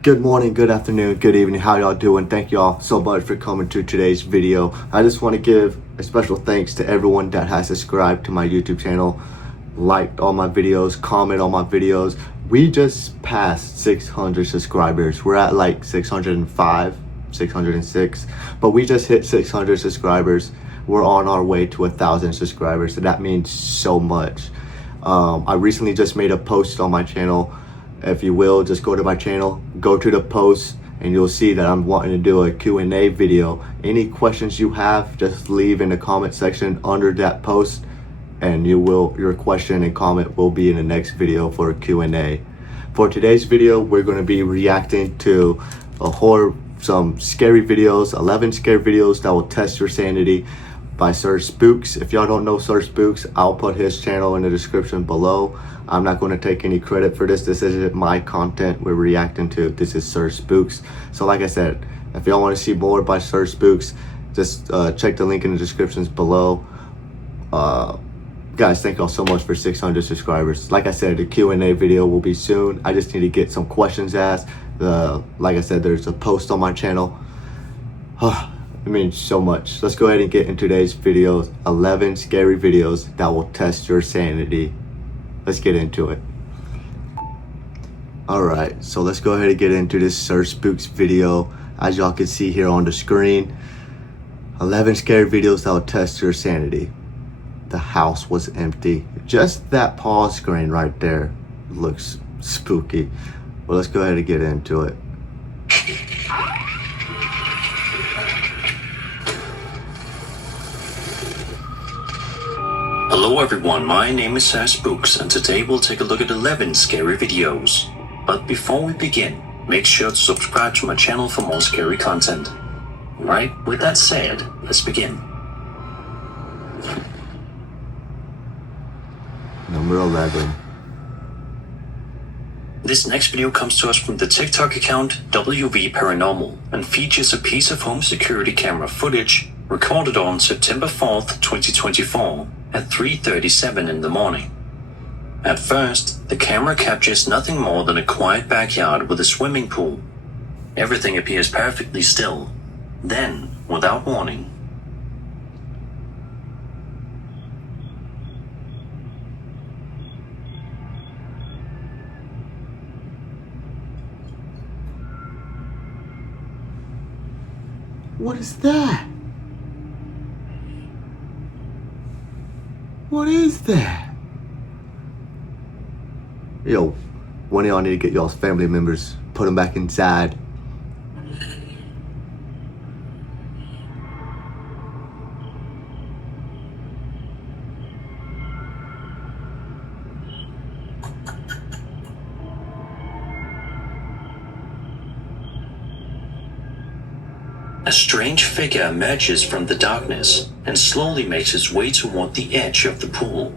Good morning, good afternoon, good evening. How y'all doing? Thank y'all so much for coming to today's video. I just want to give a special thanks to everyone that has subscribed to my YouTube channel, liked all my videos, comment on my videos. We just passed 600 subscribers. We're at like 605, 606, but we just hit 600 subscribers. We're on our way to 1,000 subscribers, so that means so much. I recently just made a post on my channel. If you will, just go to my channel, go to the post, and you'll see that I'm wanting to do a Q&A video. Any questions you have, just leave in the comment section under that post, and your question and comment will be in the next video for a Q&A. For today's video, we're going to be reacting to some scary videos, 11 scary videos that will test your sanity by SIRSPOOKS. If y'all don't know SIRSPOOKS, I'll put his channel in the description below. I'm not going to take any credit for this. This isn't my content we're reacting to. This is SIRSPOOKS. So like I said, if y'all want to see more by SIRSPOOKS, just check the link in the descriptions below. Guys, thank y'all so much for 600 subscribers. Like I said, the Q&A video will be soon. I just need to get some questions asked. Like I said, there's a post on my channel. It means so much. Let's go ahead and get into today's videos. 11 scary videos that will test your sanity. Let's get into it. All right, so let's go ahead and get into this SIRSPOOKS video. As y'all can see here on the screen, 11 scary videos that will test your sanity. The house was empty. Just that pause screen right there looks spooky. Well, let's go ahead and get into it. Hello everyone, my name is SIRSPOOKS, and today we'll take a look at 11 scary videos. But before we begin, make sure to subscribe to my channel for more scary content. Alright, with that said, let's begin. Number 11. This next video comes to us from the TikTok account WV Paranormal and features a piece of home security camera footage recorded on September 4th, 2024 at 3:37 in the morning. At first, the camera captures nothing more than a quiet backyard with a swimming pool. Everything appears perfectly still. Then, without warning, What is that? What is that? Yo, one of y'all need to get y'all's family members, put them back inside. a strange figure emerges from the darkness and slowly makes its way toward the edge of the pool.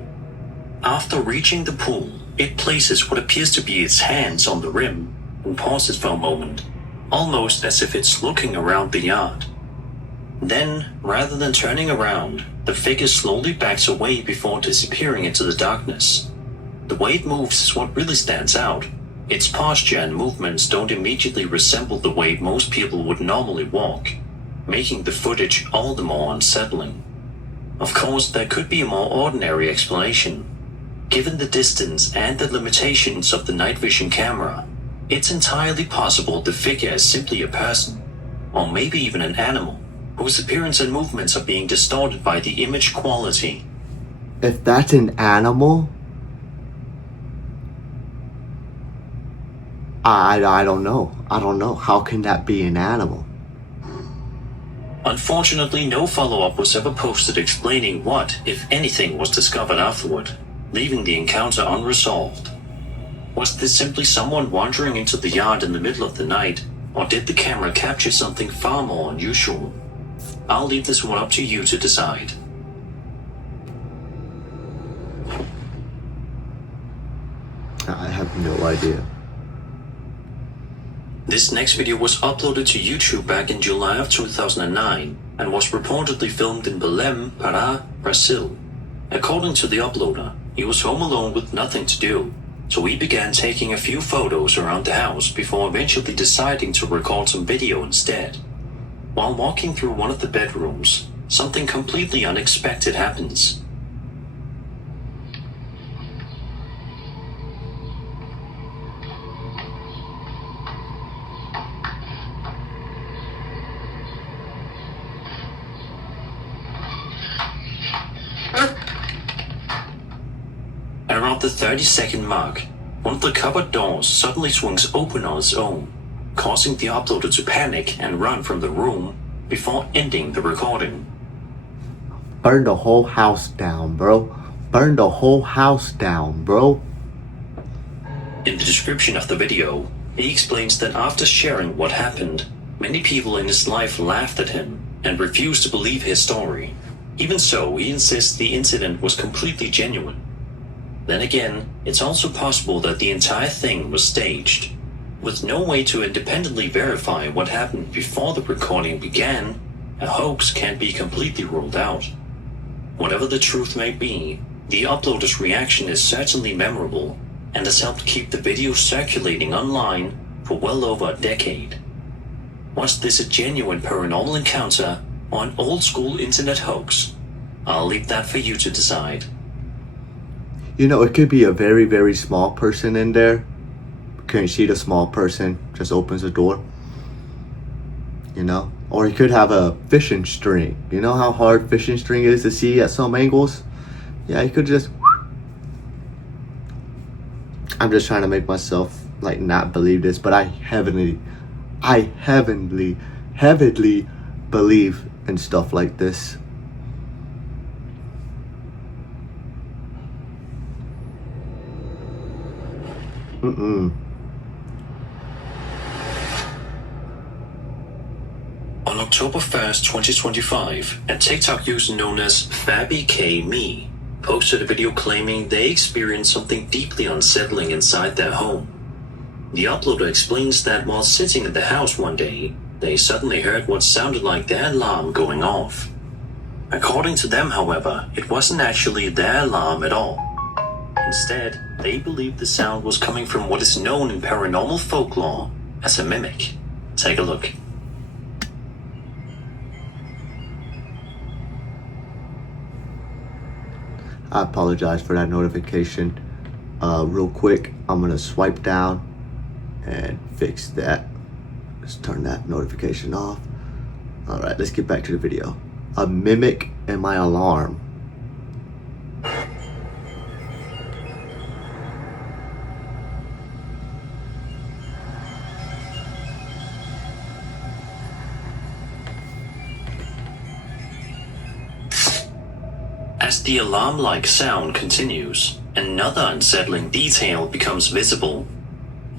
After reaching the pool, it places what appears to be its hands on the rim and pauses for a moment, almost as if it's looking around the yard. Then, rather than turning around, the figure slowly backs away before disappearing into the darkness. The way it moves is what really stands out. Its posture and movements don't immediately resemble the way most people would normally walk, making the footage all the more unsettling. Of course, there could be a more ordinary explanation. Given the distance and the limitations of the night vision camera, it's entirely possible the figure is simply a person, or maybe even an animal, whose appearance and movements are being distorted by the image quality. If that's an animal, I don't know. I don't know. How can that be an animal? Unfortunately, no follow-up was ever posted explaining what, if anything, was discovered afterward, leaving the encounter unresolved. Was this simply someone wandering into the yard in the middle of the night, or did the camera capture something far more unusual? I'll leave this one up to you to decide. I have no idea. This next video was uploaded to YouTube back in July of 2009 and was reportedly filmed in Belém, Pará, Brazil. According to the uploader, he was home alone with nothing to do, so he began taking a few photos around the house before eventually deciding to record some video instead. While walking through one of the bedrooms, something completely unexpected happens. Around the 30-second mark, one of the cupboard doors suddenly swings open on its own, causing the uploader to panic and run from the room before ending the recording. Burn the whole house down, bro. Burn the whole house down, bro. In the description of the video, he explains that after sharing what happened, many people in his life laughed at him and refused to believe his story. Even so, he insists the incident was completely genuine. Then again, it's also possible that the entire thing was staged. With no way to independently verify what happened before the recording began, a hoax can't be completely ruled out. Whatever the truth may be, the uploader's reaction is certainly memorable and has helped keep the video circulating online for well over a decade. Was this a genuine paranormal encounter or an old-school internet hoax? I'll leave that for you to decide. You know, it could be a very, very small person in there. Couldn't see the small person, just opens the door. You know? Or he could have a fishing string. You know how hard fishing string is to see at some angles? Yeah, he could just... I'm just trying to make myself, like, not believe this, but I heavenly believe in stuff like this. On October 1st, 2025, a TikTok user known as FabbyKMe posted a video claiming they experienced something deeply unsettling inside their home. The uploader explains that while sitting in the house one day, they suddenly heard what sounded like their alarm going off. According to them, however, it wasn't actually their alarm at all. Instead, they believed the sound was coming from what is known in paranormal folklore as a mimic. Take a look. I apologize for that notification. Real quick, I'm gonna swipe down and fix that. Let's turn that notification off. All right, let's get back to the video. A mimic and my alarm. As the alarm-like sound continues, another unsettling detail becomes visible.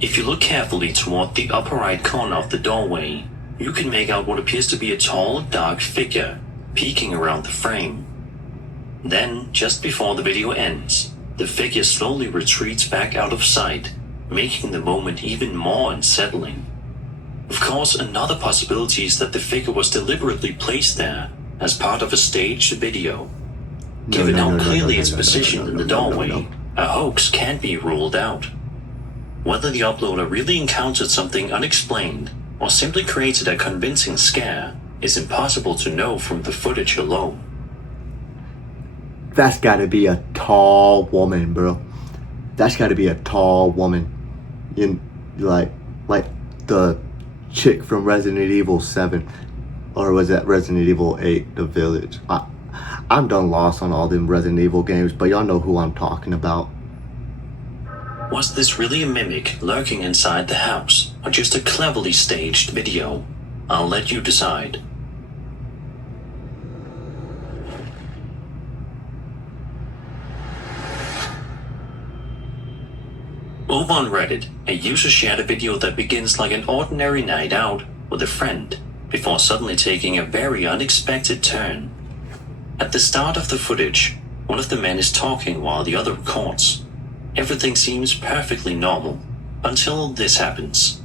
If you look carefully toward the upper right corner of the doorway, you can make out what appears to be a tall, dark figure peeking around the frame. Then, just before the video ends, the figure slowly retreats back out of sight, making the moment even more unsettling. Of course, another possibility is that the figure was deliberately placed there as part of a staged video. Given how clearly it's positioned in the doorway, a hoax can't be ruled out. Whether the uploader really encountered something unexplained or simply created a convincing scare is impossible to know from the footage alone. That's gotta be a tall woman, bro. That's gotta be a tall woman. Like the chick from Resident Evil 7. Or was that Resident Evil 8, The Village? I'm done lost on all them Resident Evil games, but y'all know who I'm talking about. Was this really a mimic lurking inside the house, or just a cleverly staged video? I'll let you decide. Over on Reddit, a user shared a video that begins like an ordinary night out with a friend, before suddenly taking a very unexpected turn. At the start of the footage, one of the men is talking while the other records. Everything seems perfectly normal, until this happens.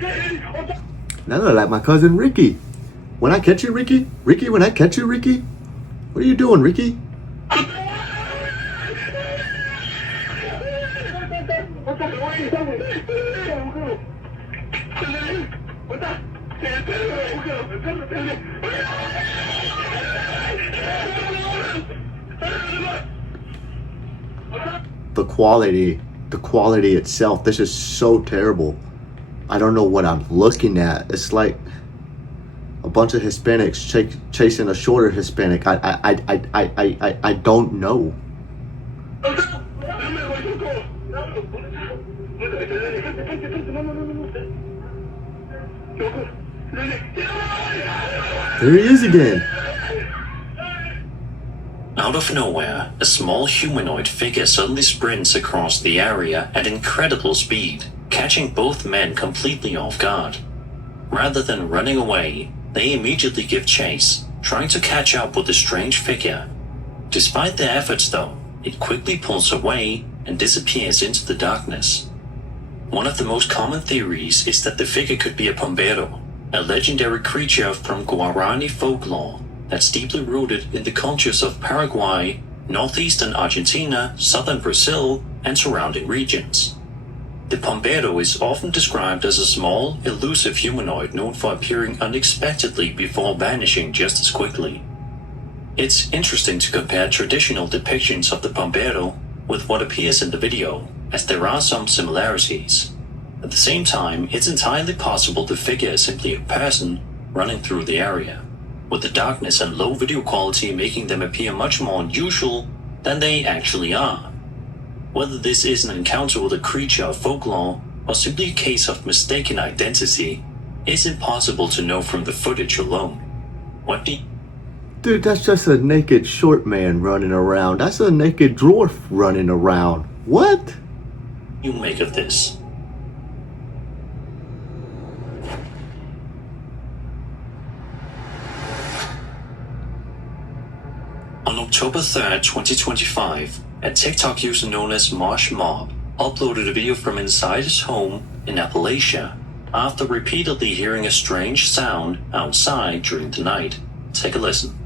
That look like my cousin Ricky. When I catch you, Ricky? Ricky, when I catch you, Ricky? What are you doing, Ricky? The quality itself, this is so terrible. I don't know what I'm looking at. It's like a bunch of Hispanics chasing a shorter Hispanic. I don't know. There he is again. Out of nowhere, a small humanoid figure suddenly sprints across the area at incredible speed, catching both men completely off guard. Rather than running away, they immediately give chase, trying to catch up with the strange figure. Despite their efforts though, it quickly pulls away and disappears into the darkness. One of the most common theories is that the figure could be a pombero, a legendary creature from Guarani folklore that's deeply rooted in the cultures of Paraguay, northeastern Argentina, southern Brazil, and surrounding regions. The pombero is often described as a small, elusive humanoid known for appearing unexpectedly before vanishing just as quickly. It's interesting to compare traditional depictions of the pombero with what appears in the video, as there are some similarities. At the same time, it's entirely possible the figure is simply a person running through the area, with the darkness and low video quality making them appear much more unusual than they actually are. Whether this is an encounter with a creature of folklore or simply a case of mistaken identity is impossible to know from the footage alone. What do you... Dude, that's just a naked short man running around. That's a naked dwarf running around. What? You make of this? On October 3rd, 2025, a TikTok user known as Mosh Mob uploaded a video from inside his home in Appalachia after repeatedly hearing a strange sound outside during the night. Take a listen.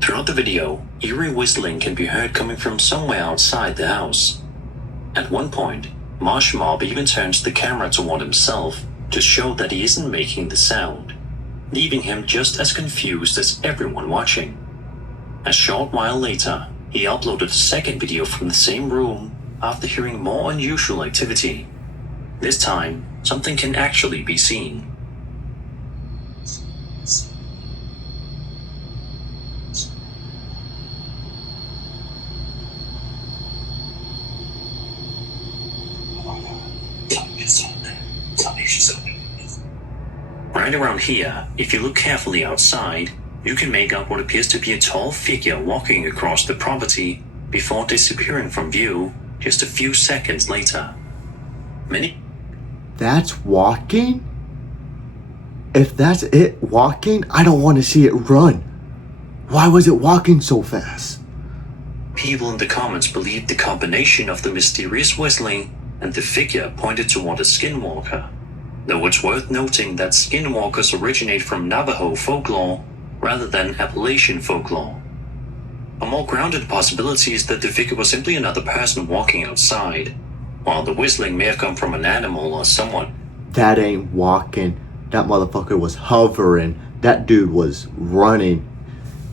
Throughout the video, eerie whistling can be heard coming from somewhere outside the house. At one point, Mosh Mob even turns the camera toward himself to show that he isn't making the sound, leaving him just as confused as everyone watching. A short while later, he uploaded a second video from the same room after hearing more unusual activity. This time, something can actually be seen. Right around here, if you look carefully outside, you can make out what appears to be a tall figure walking across the property before disappearing from view just a few seconds later. That's walking? If that's it walking, I don't want to see it run. Why was it walking so fast? People in the comments believed the combination of the mysterious whistling and the figure pointed toward a skinwalker, though it's worth noting that skinwalkers originate from Navajo folklore rather than Appalachian folklore. A more grounded possibility is that the figure was simply another person walking outside, while the whistling may have come from an animal or someone. That ain't walking. That motherfucker was hovering. That dude was running.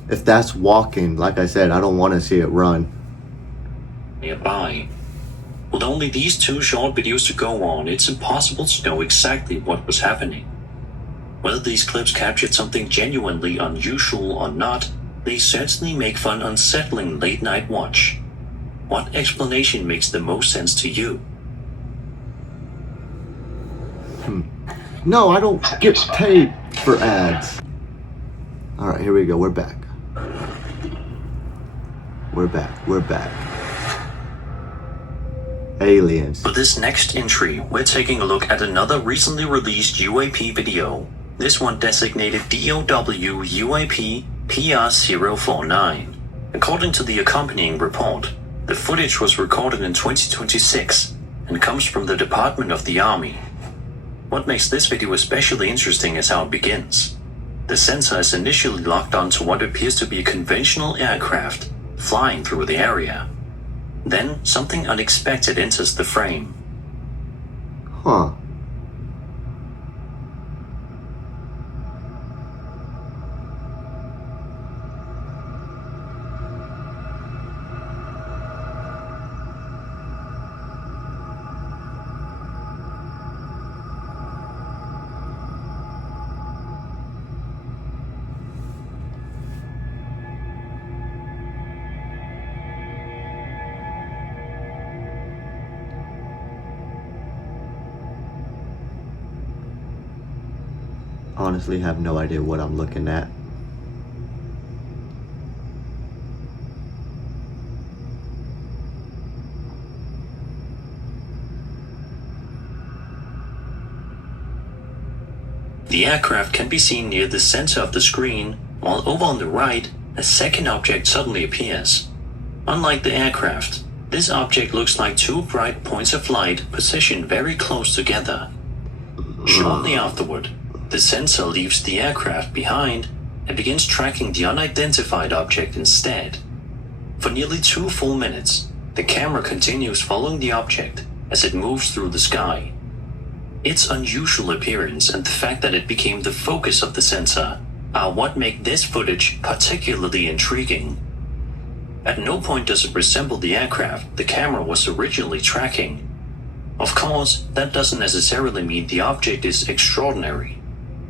If that's walking, like I said, I don't want to see it run. Nearby. With only these two short videos to go on, it's impossible to know exactly what was happening. Whether these clips captured something genuinely unusual or not, they certainly make for an unsettling late-night watch. What explanation makes the most sense to you? No, I don't get paid for ads. Alright, here we go. We're back. We're back. Aliens. For this next entry, we're taking a look at another recently released UAP video. This one designated DOW UAP PR049. According to the accompanying report, the footage was recorded in 2026 and comes from the Department of the Army. What makes this video especially interesting is how it begins. The sensor is initially locked onto what appears to be a conventional aircraft flying through the area. Then something unexpected enters the frame. Huh. Honestly, have no idea what I'm looking at. The aircraft can be seen near the center of the screen, while over on the right, a second object suddenly appears. Unlike the aircraft, this object looks like two bright points of light positioned very close together. Shortly afterward, the sensor leaves the aircraft behind and begins tracking the unidentified object instead. For nearly 2 full minutes, the camera continues following the object as it moves through the sky. Its unusual appearance and the fact that it became the focus of the sensor are what make this footage particularly intriguing. At no point does it resemble the aircraft the camera was originally tracking. Of course, that doesn't necessarily mean the object is extraordinary.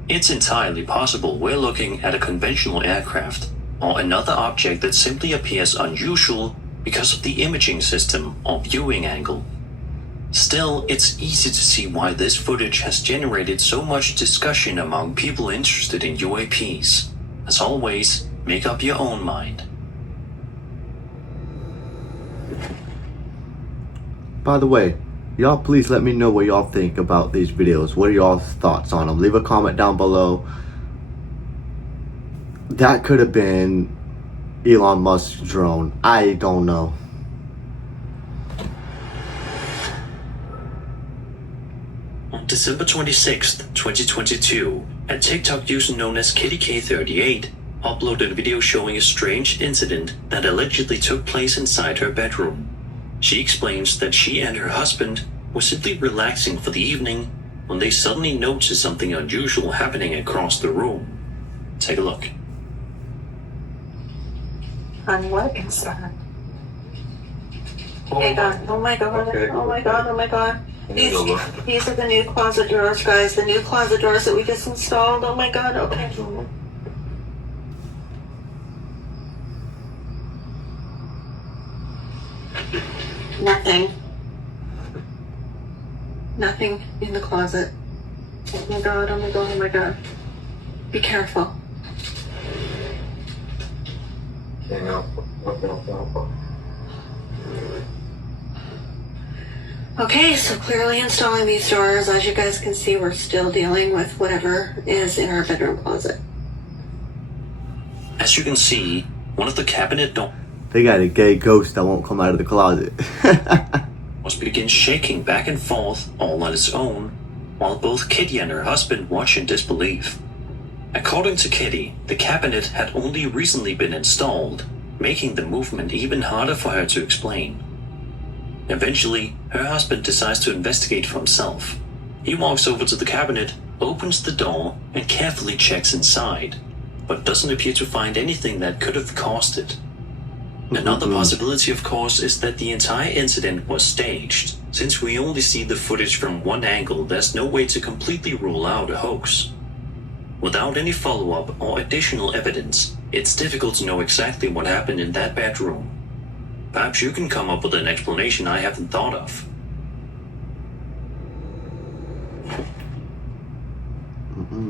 It's entirely possible we're looking at a conventional aircraft or another object that simply appears unusual because of the imaging system or viewing angle. Still, it's easy to see why this footage has generated so much discussion among people interested in UAPs. As always, make up your own mind. By the way, y'all please let me know what y'all think about these videos. What are y'all's thoughts on them? Leave a comment down below. That could have been Elon Musk's drone. I don't know. On December 26th, 2022, a TikTok user known as KittyK38 uploaded a video showing a strange incident that allegedly took place inside her bedroom. She explains that she and her husband were simply relaxing for the evening when they suddenly noticed something unusual happening across the room. Take a look. And what is that? Oh my god, oh my god, oh my god, oh my god. These are the new closet drawers, guys. The new closet drawers that we just installed. Oh my god, okay. Nothing. Nothing in the closet. Oh my god, oh my god, oh my god. Be careful. Okay, so clearly installing these drawers, as you guys can see, we're still dealing with whatever is in our bedroom closet. As you can see, one of the cabinet doors They got a gay ghost that won't come out of the closet. begins shaking back and forth all on its own, while both Kitty and her husband watch in disbelief. According to Kitty, the cabinet had only recently been installed, making the movement even harder for her to explain. Eventually, her husband decides to investigate for himself. He walks over to the cabinet, opens the door, and carefully checks inside, but doesn't appear to find anything that could have caused it. Another possibility, of course, is that the entire incident was staged. Since we only see the footage from one angle, there's no way to completely rule out a hoax. Without any follow-up or additional evidence, it's difficult to know exactly what happened in that bedroom. Perhaps you can come up with an explanation I haven't thought of.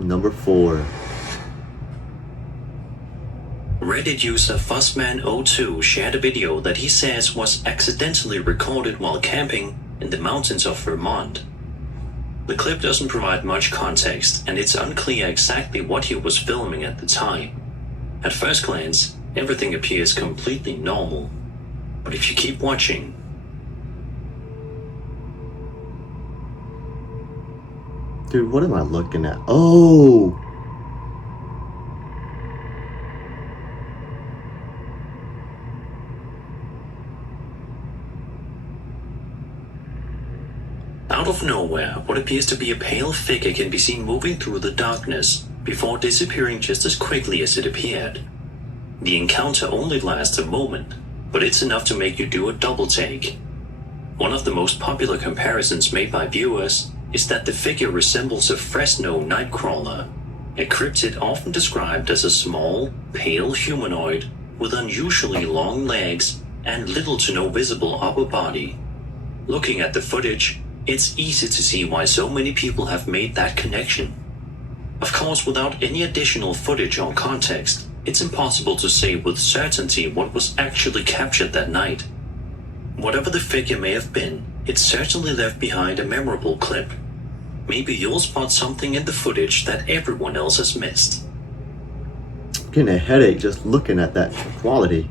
Number 4. Reddit user Fuzzman02 shared a video that he says was accidentally recorded while camping in the mountains of Vermont. The clip doesn't provide much context, and it's unclear exactly what he was filming at the time. At first glance, everything appears completely normal, but if you keep watching, dude, what am I looking at? Oh! out of nowhere, what appears to be a pale figure can be seen moving through the darkness before disappearing just as quickly as it appeared. The encounter only lasts a moment, but it's enough to make you do a double take. One of the most popular comparisons made by viewers is that the figure resembles a Fresno nightcrawler, a cryptid often described as a small, pale humanoid with unusually long legs and little to no visible upper body. Looking at the footage, it's easy to see why so many people have made that connection. Of course, without any additional footage or context, it's impossible to say with certainty what was actually captured that night. Whatever the figure may have been, it certainly left behind a memorable clip. Maybe you'll spot something in the footage that everyone else has missed. I'm getting a headache just looking at that quality.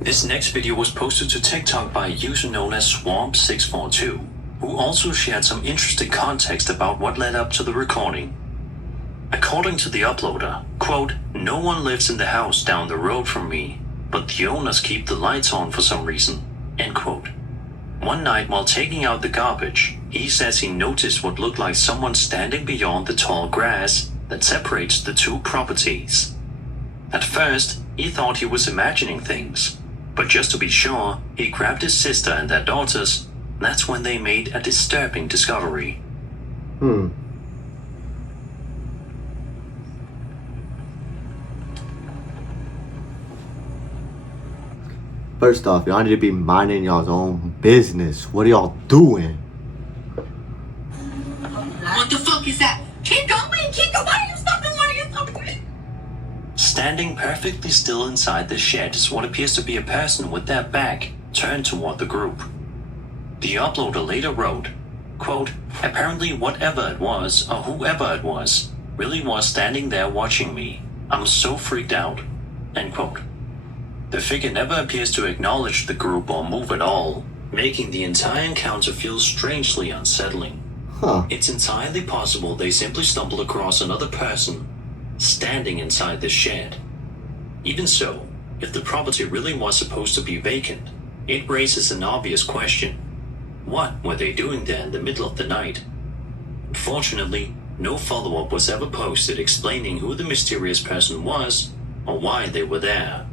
This next video was posted to TikTok by a user known as Swamp642, who also shared some interesting context about what led up to the recording. According to the uploader, quote, "No one lives in the house down the road from me, but the owners keep the lights on for some reason," end quote. One night while taking out the garbage, he says he noticed what looked like someone standing beyond the tall grass that separates the two properties. At first, he thought he was imagining things, but just to be sure, he grabbed his sister and their daughters. That's when they made a disturbing discovery. First off, y'all need to be minding y'all's own business. What are y'all doing? What the fuck is that? Keep going! Keep going! Why are you stopping? Why are you stopping? Standing perfectly still inside the shed is what appears to be a person with their back turned toward the group. The uploader later wrote, quote, "Apparently whatever it was, or whoever it was, really was standing there watching me. I'm so freaked out," end quote. The figure never appears to acknowledge the group or move at all, making the entire encounter feel strangely unsettling. It's entirely possible they simply stumbled across another person standing inside the shed. Even so, if the property really was supposed to be vacant, it raises an obvious question. What were they doing there in the middle of the night? Fortunately, no follow-up was ever posted explaining who the mysterious person was or why they were there.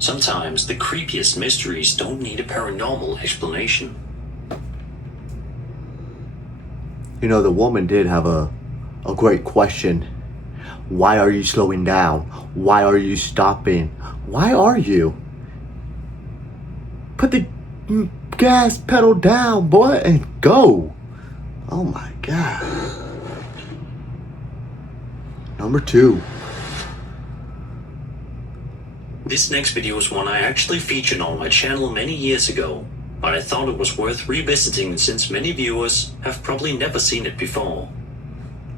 Sometimes the creepiest mysteries don't need a paranormal explanation. You know, the woman did have a great question. Why are you slowing down? Why are you stopping? Why are you? Put the gas pedal down, boy, and go. Oh my God. Number 2. This next video is one I actually featured on my channel many years ago, but I thought it was worth revisiting since many viewers have probably never seen it before.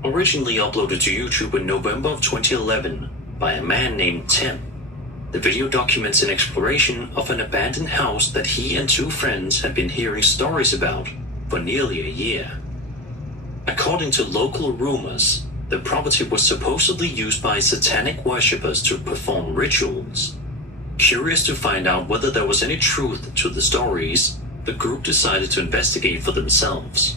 Originally uploaded to YouTube in November of 2011 by a man named Tim, the video documents an exploration of an abandoned house that he and 2 friends had been hearing stories about for nearly a year. According to local rumors, the property was supposedly used by satanic worshippers to perform rituals. Curious to find out whether there was any truth to the stories, the group decided to investigate for themselves.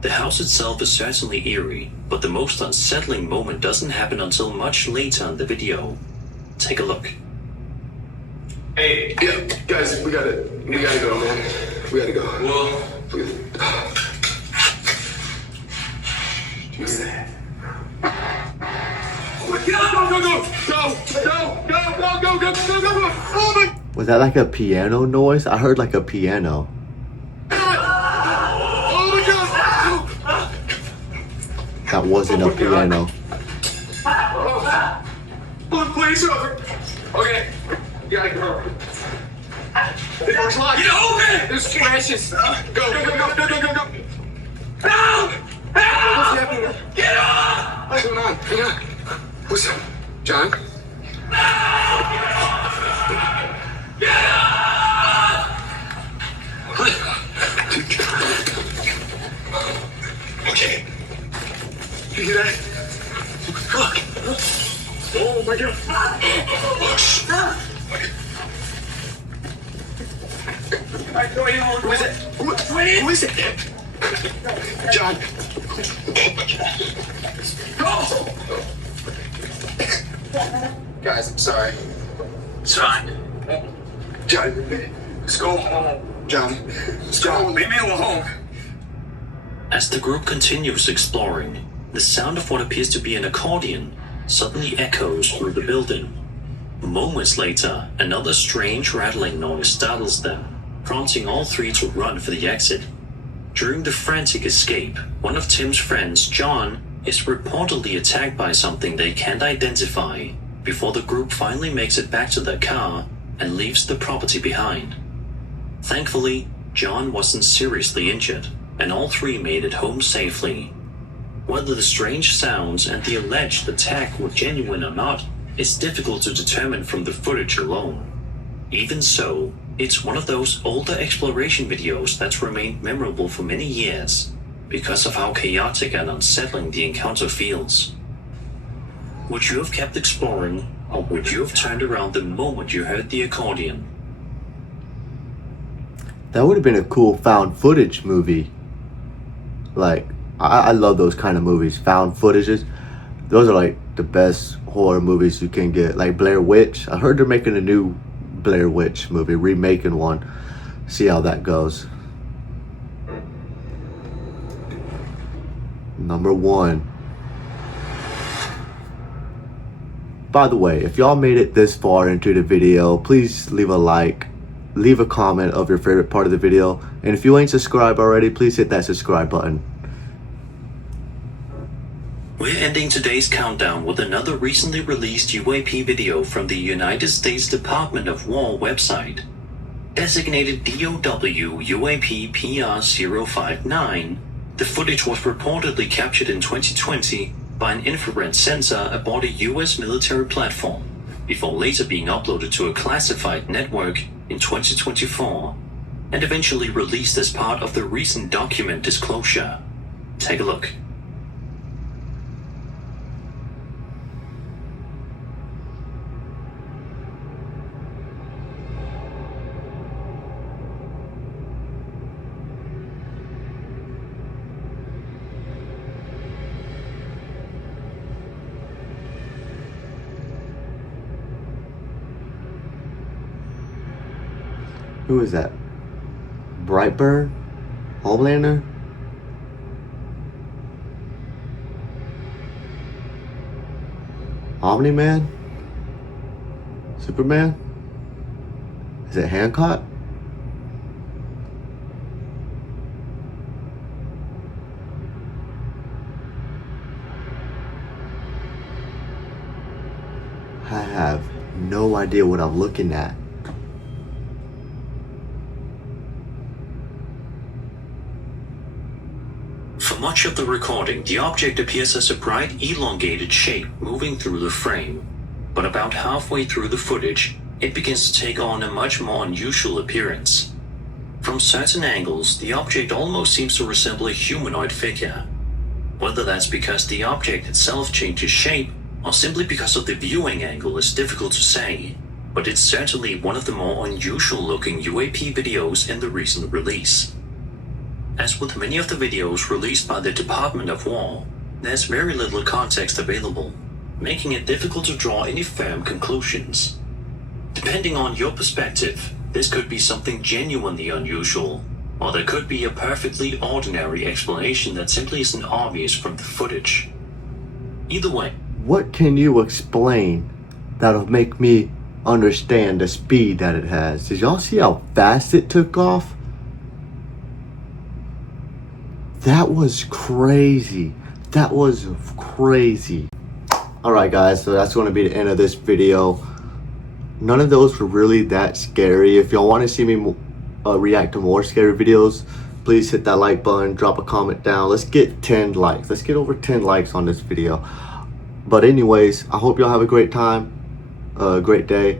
The house itself is certainly eerie, but the most unsettling moment doesn't happen until much later in the video. Take a look. Hey, yeah, guys, we gotta go, man. We gotta go. Well, what's that? Go! Was that like a piano noise? I heard like a piano. that wasn't a piano. Oh, please, over. Okay. You gotta go. The door's locked. Get open! There's flashes. Go, go, go, go, go, go, go, go. No! Help! What's happening? Get off! What's going on? Hang on. What's up? John? Get off! Okay. You hear that? Look. Oh my God. Who is it? Who is it? John. Go! Guys, I'm sorry. It's fine. John, let's go home. John, let's go. Leave me alone. As the group continues exploring, the sound of what appears to be an accordion suddenly echoes through the building. Moments later, another strange rattling noise startles them, prompting all three to run for the exit. During the frantic escape, one of Tim's friends, John, is reportedly attacked by something they can't identify before the group finally makes it back to their car and leaves the property behind. Thankfully, John wasn't seriously injured, and all three made it home safely. Whether the strange sounds and the alleged attack were genuine or not is difficult to determine from the footage alone. Even so, it's one of those older exploration videos that's remained memorable for many years because of how chaotic and unsettling the encounter feels. Would you have kept exploring, or would you have turned around the moment you heard the accordion? That would have been a cool found footage movie. Like, I love those kind of movies, found footages. Those are like the best horror movies you can get. Like Blair Witch. I heard they're making a new Blair Witch movie, remaking one. See how that goes. Number 1. By the way, if y'all made it this far into the video, please leave a like, leave a comment of your favorite part of the video, and if you ain't subscribed already, please hit that subscribe button. We're ending today's countdown with another recently released UAP video from the United States Department of War website. Designated DOW UAP PR059, the footage was reportedly captured in 2020 by an infrared sensor aboard a US military platform, before later being uploaded to a classified network in 2024, and eventually released as part of the recent document disclosure. Take a look. Who is that? Brightburn? Homelander? Omni-Man? Superman? Is it Hancock? I have no idea what I'm looking at. For much of the recording, the object appears as a bright, elongated shape moving through the frame, but about halfway through the footage, it begins to take on a much more unusual appearance. From certain angles, the object almost seems to resemble a humanoid figure. Whether that's because the object itself changes shape, or simply because of the viewing angle is difficult to say, but it's certainly one of the more unusual looking UAP videos in the recent release. As with many of the videos released by the Department of War, there's very little context available, making it difficult to draw any firm conclusions. Depending on your perspective, this could be something genuinely unusual, or there could be a perfectly ordinary explanation that simply isn't obvious from the footage. Either way, what can you explain that'll make me understand the speed that it has? Did y'all see how fast it took off? That was crazy. That was crazy. Alright guys, so that's going to be the end of this video. None of those were really that scary. If y'all want to see me react to more scary videos, please hit that like button, drop a comment down. Let's get 10 likes. Let's get over 10 likes on this video. But anyways, I hope y'all have a great time, great day,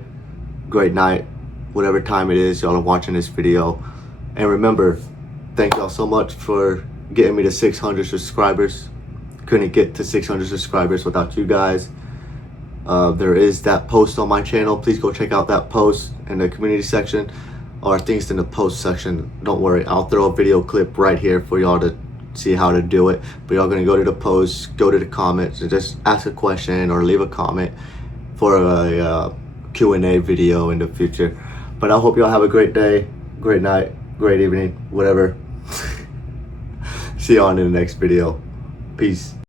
great night, whatever time it is y'all are watching this video. And remember, thank y'all so much for getting me to 600 subscribers. Couldn't get to 600 subscribers without you guys. There is that post on my channel. Please go check out that post in the community section, or things in the post section. Don't worry, I'll throw a video clip right here for y'all to see how to do it. But y'all gonna go to the post, go to the comments, and just ask a question or leave a comment for a Q&A video in the future. But I hope y'all have a great day, great night, great evening, whatever. See y'all in the next video. Peace.